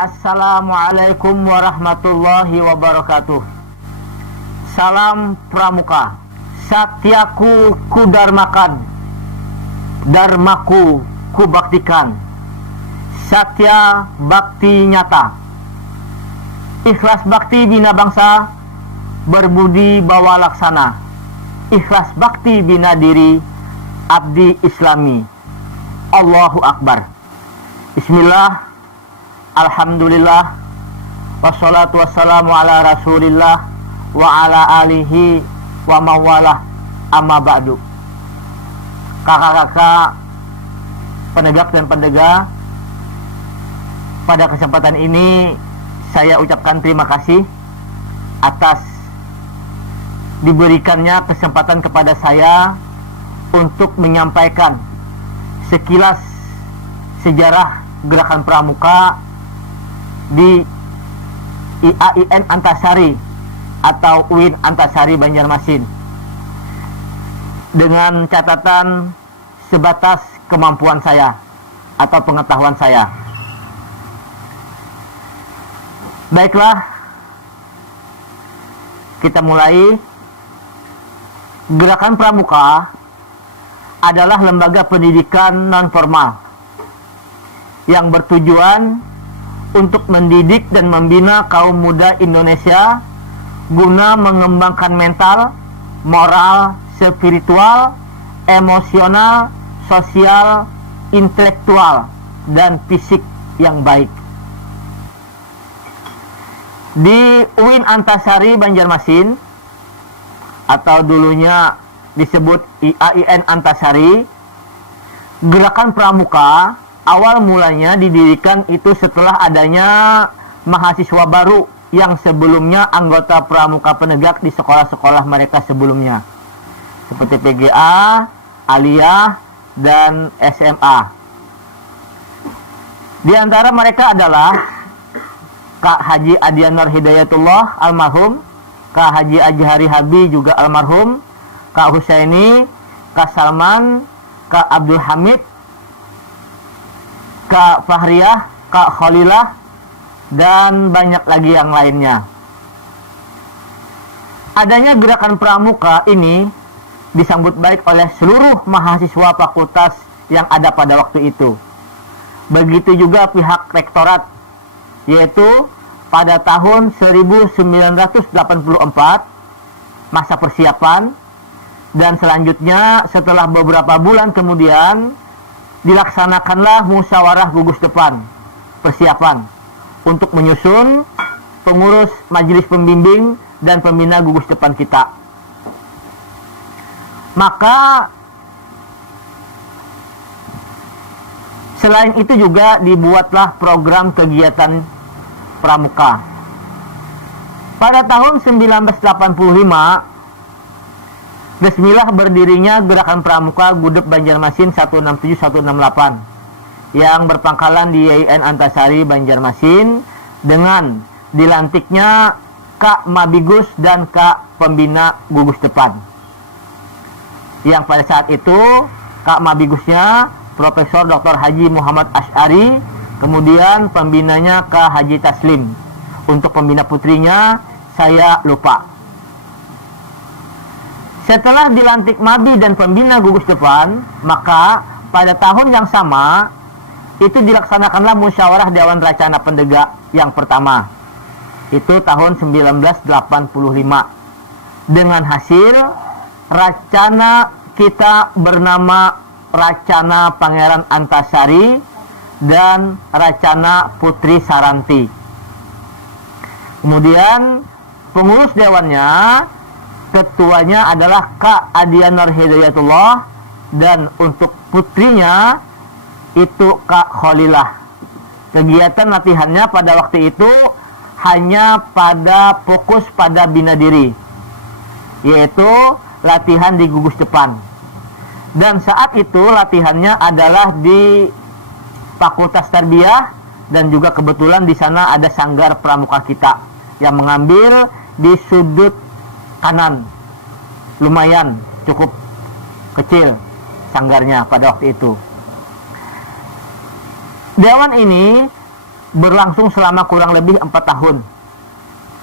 Assalamualaikum warahmatullahi wabarakatuh. Salam Pramuka. Satyaku kudarmakan, dharmaku kubaktikan. Satya bakti nyata. Ikhlas bakti bina bangsa, berbudi bawa laksana. Ikhlas bakti bina diri, abdi islami. Allahu Akbar. Bismillah, alhamdulillah, wassalatu wassalamu ala rasulillah wa ala alihi wa mawalah, amma ba'du. Kakak-kakak penegak dan pendega, pada kesempatan ini saya ucapkan terima kasih atas diberikannya kesempatan kepada saya untuk menyampaikan sekilas sejarah Gerakan Pramuka di IAIN Antasari atau UIN Antasari Banjarmasin, dengan catatan sebatas kemampuan saya atau pengetahuan saya. Baiklah, kita mulai. Gerakan Pramuka adalah lembaga pendidikan non-formal yang bertujuan untuk mendidik dan membina kaum muda Indonesia guna mengembangkan mental, moral, spiritual, emosional, sosial, intelektual, dan fisik yang baik. Di UIN Antasari Banjarmasin, atau dulunya disebut IAIN Antasari, Gerakan Pramuka awal mulanya didirikan itu setelah adanya mahasiswa baru yang sebelumnya anggota pramuka penegak di sekolah-sekolah mereka sebelumnya, seperti PGA, Aliyah, dan SMA. Di antara mereka adalah Kak Haji Adianur Hidayatullah almarhum, Kak Haji Ajhari Habi juga almarhum, Kak Husaini, Kak Salman, Kak Abdul Hamid, Kak Fahriyah, Kak Khalilah, dan banyak lagi yang lainnya. Adanya Gerakan Pramuka ini disambut baik oleh seluruh mahasiswa fakultas yang ada pada waktu itu. Begitu juga pihak rektorat, yaitu pada tahun 1984 masa persiapan, dan selanjutnya setelah beberapa bulan kemudian dilaksanakanlah musyawarah gugus depan persiapan untuk menyusun pengurus majelis pembimbing dan pembina gugus depan kita. Maka selain itu juga dibuatlah program kegiatan pramuka. Pada tahun 1985 Bismillah berdirinya Gerakan Pramuka Gudep Banjarmasin 167-168 yang berpangkalan di IAIN Antasari Banjarmasin, dengan dilantiknya Kak Mabigus dan Kak Pembina Gugus Depan. Yang pada saat itu Kak Mabigusnya Profesor Dr. Haji Muhammad Asy'ari, kemudian pembinanya Kak Haji Taslim. Untuk pembina putrinya saya lupa. Setelah dilantik Mabi dan pembina gugus depan, maka pada tahun yang sama itu dilaksanakanlah musyawarah Dewan Racana Pendegak yang pertama. Itu tahun 1985. Dengan hasil Racana kita bernama Racana Pangeran Antasari dan Racana Putri Saranti. Kemudian pengurus dewannya, ketuanya adalah Kak Adianur Hidayatullah, dan untuk putrinya itu Kak Khalilah. Kegiatan latihannya pada waktu itu hanya pada fokus pada bina diri, yaitu latihan di gugus depan. Dan saat itu latihannya adalah di Fakultas Tarbiyah, dan juga kebetulan di sana ada sanggar pramuka kita yang mengambil di sudut kanan, lumayan cukup kecil sanggarnya pada waktu itu. Dewan ini berlangsung selama kurang lebih 4 tahun,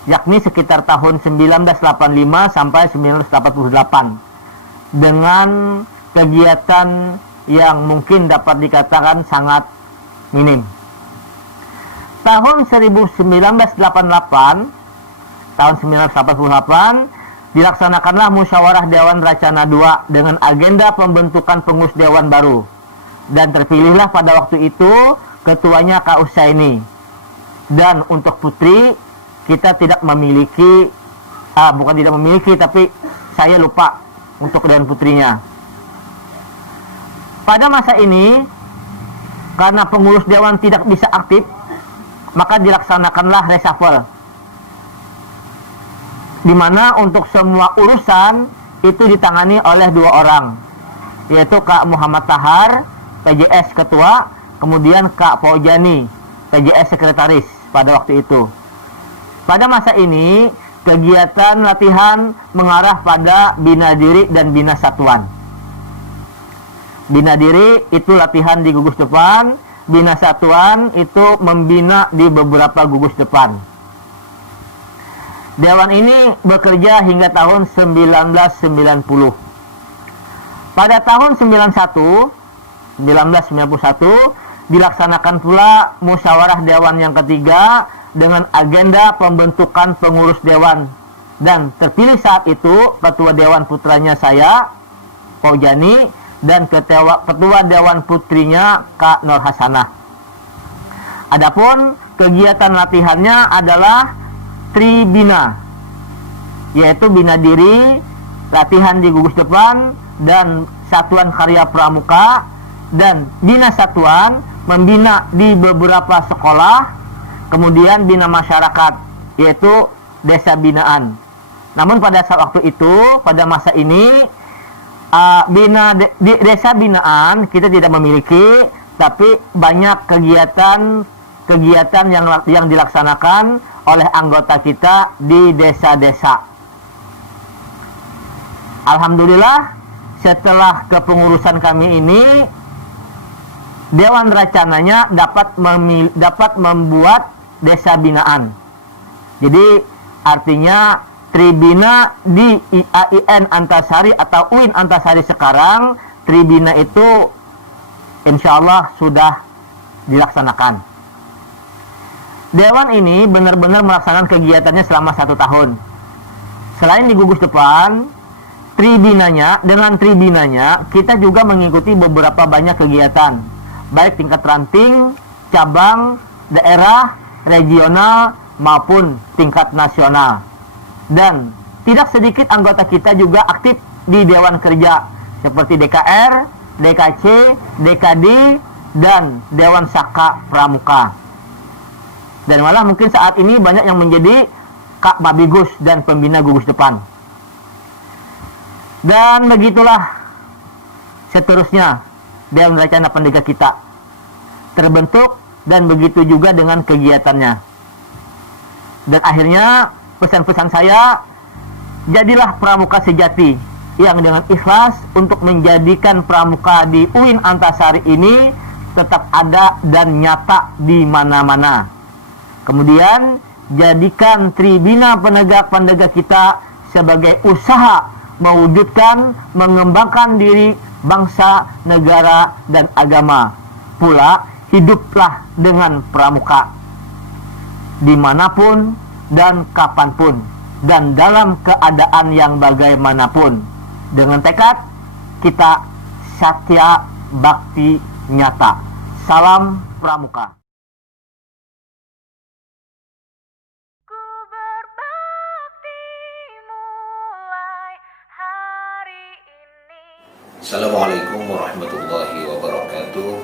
yakni sekitar tahun 1985 sampai 1988, dengan kegiatan yang mungkin dapat dikatakan sangat minim. Tahun 1988, tahun 1988 dilaksanakanlah musyawarah Dewan Racana II dengan agenda pembentukan pengurus dewan baru, dan terpilihlah pada waktu itu ketuanya Kak Usaini. Dan untuk putri kita tidak memiliki, bukan tidak memiliki, tapi saya lupa untuk dewan putrinya. Pada masa ini, karena pengurus dewan tidak bisa aktif, maka dilaksanakanlah reshuffle, di mana untuk semua urusan itu ditangani oleh 2 orang, yaitu Kak Muhammad Tahar, PJS Ketua, kemudian Kak Faujani, PJS Sekretaris pada waktu itu. Pada masa ini, kegiatan latihan mengarah pada bina diri dan bina satuan. Bina diri itu latihan di gugus depan, bina satuan itu membina di beberapa gugus depan. Dewan ini bekerja hingga tahun 1990. Pada tahun 1991 dilaksanakan pula musyawarah dewan yang ketiga dengan agenda pembentukan pengurus dewan, dan terpilih saat itu ketua dewan putranya saya, Faujani, dan ketua dewan putrinya Kak Nur Hasanah. Adapun kegiatan latihannya adalah tribina, yaitu bina diri, latihan di gugus depan, dan satuan karya pramuka, dan bina satuan membina di beberapa sekolah, kemudian bina masyarakat, yaitu desa binaan. Namun pada saat waktu itu, pada masa ini, di desa binaan kita tidak memiliki, tapi banyak kegiatan yang dilaksanakan oleh anggota kita di desa-desa. Alhamdulillah, setelah kepengurusan kami ini, Dewan Racananya dapat membuat desa binaan. Jadi artinya tribina di IAIN Antasari atau UIN Antasari sekarang, tribina itu insya Allah sudah dilaksanakan. Dewan ini benar-benar melaksanakan kegiatannya selama 1 tahun. Selain di gugus depan, dengan tribinanya kita juga mengikuti beberapa banyak kegiatan, baik tingkat ranting, cabang, daerah, regional, maupun tingkat nasional. Dan tidak sedikit anggota kita juga aktif di Dewan Kerja, seperti DKR, DKC, DKD, dan Dewan Saka Pramuka. Dan malah mungkin saat ini banyak yang menjadi Kak Babigus dan pembina gugus depan. Dan begitulah seterusnya Dewan Racana Pendega kita terbentuk, dan begitu juga dengan kegiatannya. Dan akhirnya pesan-pesan saya, jadilah pramuka sejati yang dengan ikhlas untuk menjadikan pramuka di UIN Antasari ini tetap ada dan nyata di mana-mana. Kemudian jadikan tribina penegak-penegak kita sebagai usaha mewujudkan, mengembangkan diri bangsa, negara, dan agama. Pula hiduplah dengan pramuka dimanapun dan kapanpun, dan dalam keadaan yang bagaimanapun, dengan tekad kita satya bakti nyata. Salam Pramuka. Assalamualaikum warahmatullahi wabarakatuh.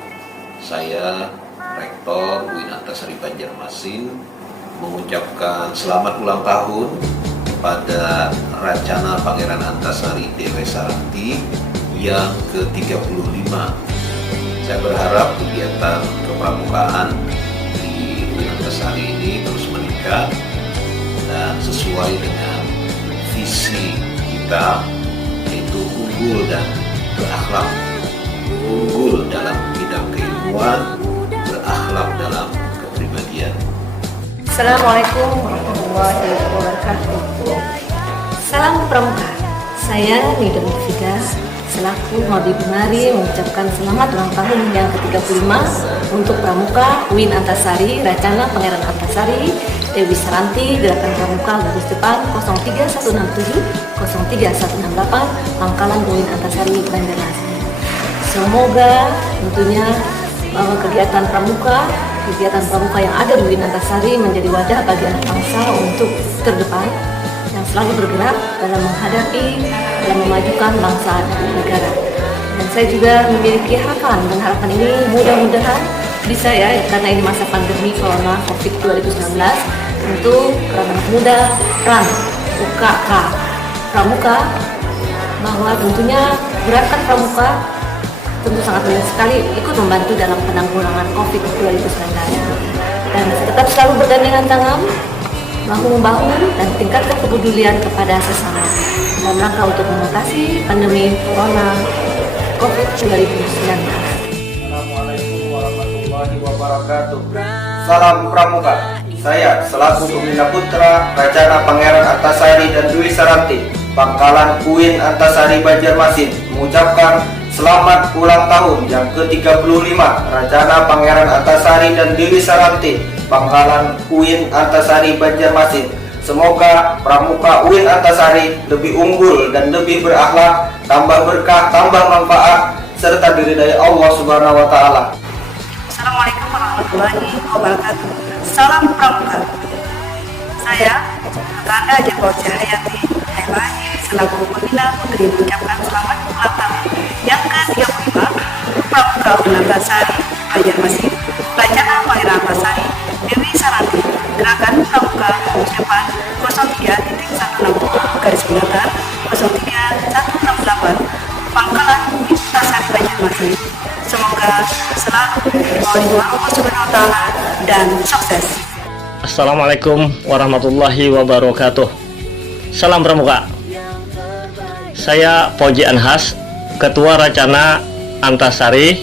Saya Rektor UIN Antasari Banjarmasin mengucapkan selamat ulang tahun pada Racana Pangeran Antasari Dewi Sarati yang ke-35. Saya berharap kegiatan kepramukaan di UIN Antasari ini terus meningkat dan sesuai dengan visi kita, yaitu unggul dan berakhlak, unggul dalam bidang keilmuan, berakhlak dalam kepribadian. Demikian. Assalamualaikum warahmatullahi wabarakatuh. Salam Pramuka. Saya Nida Mufida selaku Modi Benari mengucapkan selamat ulang tahun yang ke-35 untuk Pramuka UIN Antasari, Racana Pangeran Antasari, Dewi Saranti, Gerakan Pramuka Gugus Depan 03167 03168, Pangkalan UIN Antasari, Banjarmasin. Semoga tentunya bahwa kegiatan pramuka yang ada di UIN Antasari menjadi wadah bagi anak bangsa untuk terdepan yang selalu bergerak dalam memajukan bangsa dan negara. Dan saya juga memiliki harapan, dan harapan ini mudah-mudahan bisa ya, karena ini masa pandemi Corona Covid 2019, untuk anak muda PRAN UKK Pramuka, bahwa tentunya gerakan pramuka tentu sangat penting sekali ikut membantu dalam penanggulangan Covid 2019, dan tetap selalu bergandengan tangan, bahu-membahu, dan tingkatkan kepedulian kepada sesama dalam rangka untuk mengatasi pandemi Corona Covid 2019. Assalamualaikum warahmatullahi wabarakatuh. Salam Pramuka. Saya selaku Pembina Putra Racana Pangeran Antasari dan Dewi Saranti, Pangkalan UIN Antasari Banjarmasin, mengucapkan selamat ulang tahun yang ke-35 Racana Pangeran Antasari dan Dewi Saranti, Pangkalan UIN Antasari Banjarmasin. Semoga Pramuka UIN Antasari lebih unggul dan lebih berakhlak, tambah berkah, tambah manfaat, serta diridai Allah Subhanahu wa Ta'ala. Assalamualaikum warahmatullahi wabarakatuh. Salam Pramuka. Saya Tanda Jepol Cahayati Haibani selaku Pembina Putri mengucapkan selamat ulang tahun yang ke-35 Pramuka UIN Antasari Banjarmasin, Racana Pangeran Antasari, Dewi Saranti, Gerakan Pramuka Gugus Depan 03-03-03-168, Pangkalan UIN Antasari Banjarmasin. Semoga selalu oleh Allah Subhanahu wa Ta'ala dan sukses. Assalamualaikum warahmatullahi wabarakatuh. Salam Pramuka. Saya Poji Anhas, Ketua Racana Antasari,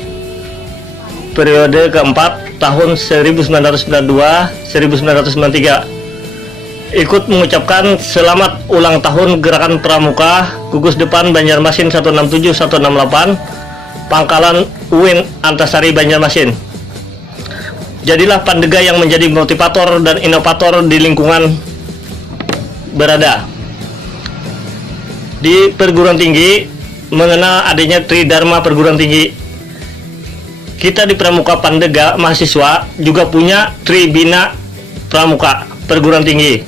periode keempat tahun 1992-1993. Ikut mengucapkan selamat ulang tahun Gerakan Pramuka Gugus Depan Banjarmasin 167-168, Pangkalan UIN Antasari Banjarmasin. Jadilah pandega yang menjadi motivator dan inovator di lingkungan berada. Di perguruan tinggi, mengenal adanya Tridharma perguruan tinggi. Kita di Pramuka Pandega mahasiswa juga punya Tribina Pramuka perguruan tinggi,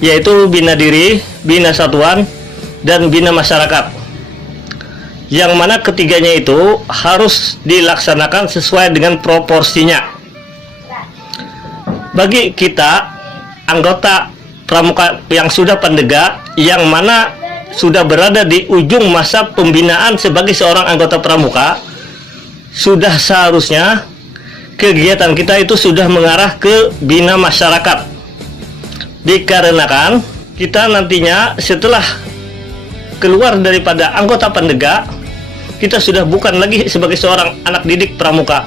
yaitu Bina Diri, Bina Satuan, dan Bina Masyarakat. Yang mana ketiganya itu harus dilaksanakan sesuai dengan proporsinya. Bagi kita anggota pramuka yang sudah pandega, yang mana sudah berada di ujung masa pembinaan sebagai seorang anggota pramuka, sudah seharusnya kegiatan kita itu sudah mengarah ke bina masyarakat. Dikarenakan kita nantinya setelah keluar daripada anggota pandega, kita sudah bukan lagi sebagai seorang anak didik pramuka,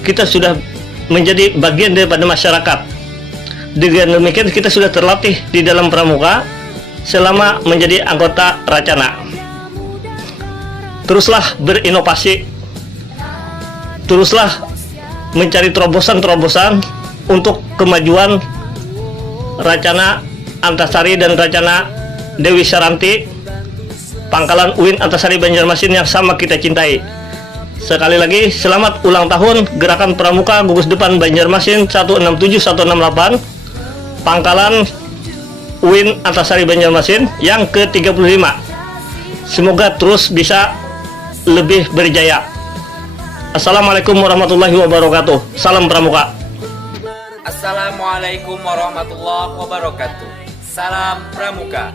kita sudah menjadi bagian daripada masyarakat. Dengan demikian kita sudah terlatih di dalam pramuka selama menjadi anggota Racana. Teruslah berinovasi, teruslah mencari terobosan-terobosan untuk kemajuan Racana Antasari dan Racana Dewi Saranti, Pangkalan UIN Antasari Banjarmasin yang sama kita cintai. Sekali lagi, selamat ulang tahun Gerakan Pramuka Gugus Depan Banjarmasin 167-168, Pangkalan UIN Antasari Banjarmasin yang ke-35. Semoga terus bisa lebih berjaya. Assalamualaikum warahmatullahi wabarakatuh. Salam Pramuka. Assalamualaikum warahmatullahi wabarakatuh. Salam Pramuka.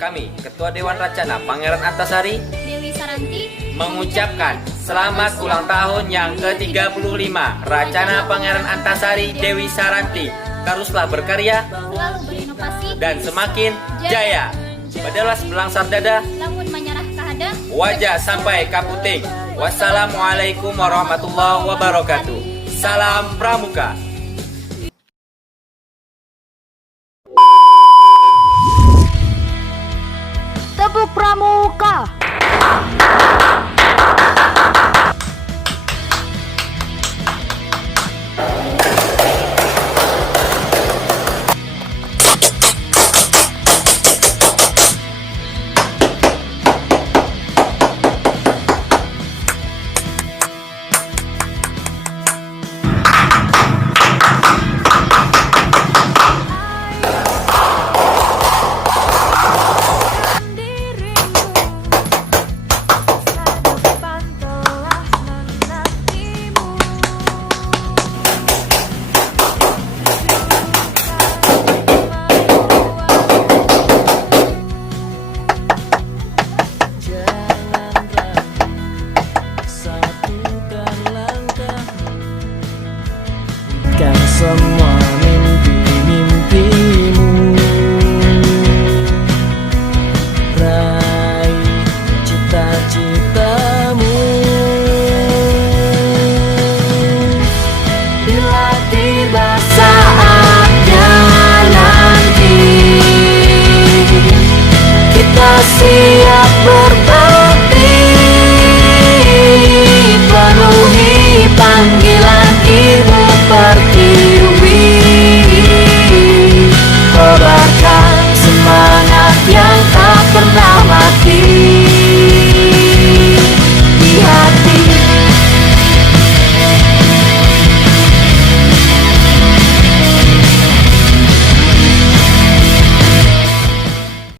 Kami, Ketua Dewan Racana Pangeran Antasari, Dewi Saranti, mengucapkan selamat ulang tahun yang ke-35 Racana Pangeran Antasari Dewi Saranti. Teruslah berkarya, selalu berinovasi, dan semakin jaya. Badalas belangsar dada, lamun menyerah kahada, wajah sampai kaputing. Wassalamualaikum warahmatullahi wabarakatuh. Salam Pramuka. Pramuka. Semua mimpi-mimpimu, raih cita-cita